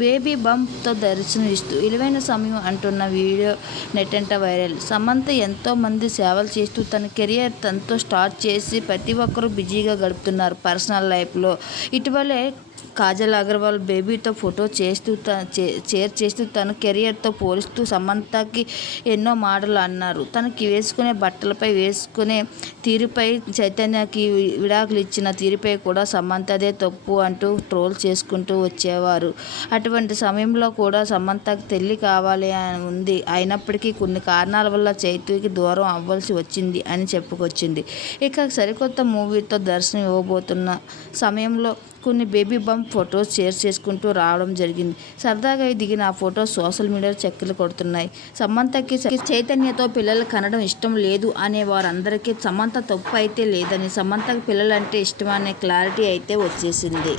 Baby బంప్తో దర్శనమిస్తూ విలువైన సమయం అంటున్న వీడియో నెట్టంట వైరల్. సమంత ఎంతోమంది సేవలు చేస్తూ తన కెరియర్ తనతో స్టార్ట్ చేసి ప్రతి ఒక్కరూ బిజీగా గడుపుతున్నారు పర్సనల్ లైఫ్లో. ఇటీవలే కాజల్ అగర్వాల్ బేబీతో ఫోటో చేస్తూ షేర్ చేస్తూ తన కెరియర్తో పోలుస్తూ సమంతకి ఎన్నో మాటలు అన్నారు. తనకి వేసుకునే బట్టలపై, వేసుకునే తీరుపై, చైతన్యకి విడాకులు ఇచ్చిన తీరుపై కూడా సమంతదే తప్పు అంటూ ట్రోల్ చేసుకుంటూ వచ్చేవారు. అటువంటి సమయంలో కూడా సమంతకి తల్లి అని ఉంది. అయినప్పటికీ కొన్ని కారణాల వల్ల చైతుకి దూరం అవ్వాల్సి వచ్చింది అని చెప్పుకొచ్చింది. ఇక సరికొత్త మూవీతో దర్శనం ఇవ్వబోతున్న సమయంలో కొన్ని బేబీ బంప్ ఫొటోస్ షేర్ చేసుకుంటూ రావడం జరిగింది. సరదాగా దిగిన ఆ ఫొటోస్ సోషల్ మీడియాలో చెక్కలు కొడుతున్నాయి. సమంతకి చైతన్యతో పిల్లలు కనడం ఇష్టం లేదు అనే వారందరికీ సమంత తప్పు అయితే లేదని, సమంతకు పిల్లలంటే ఇష్టం అనే క్లారిటీ అయితే వచ్చేసింది.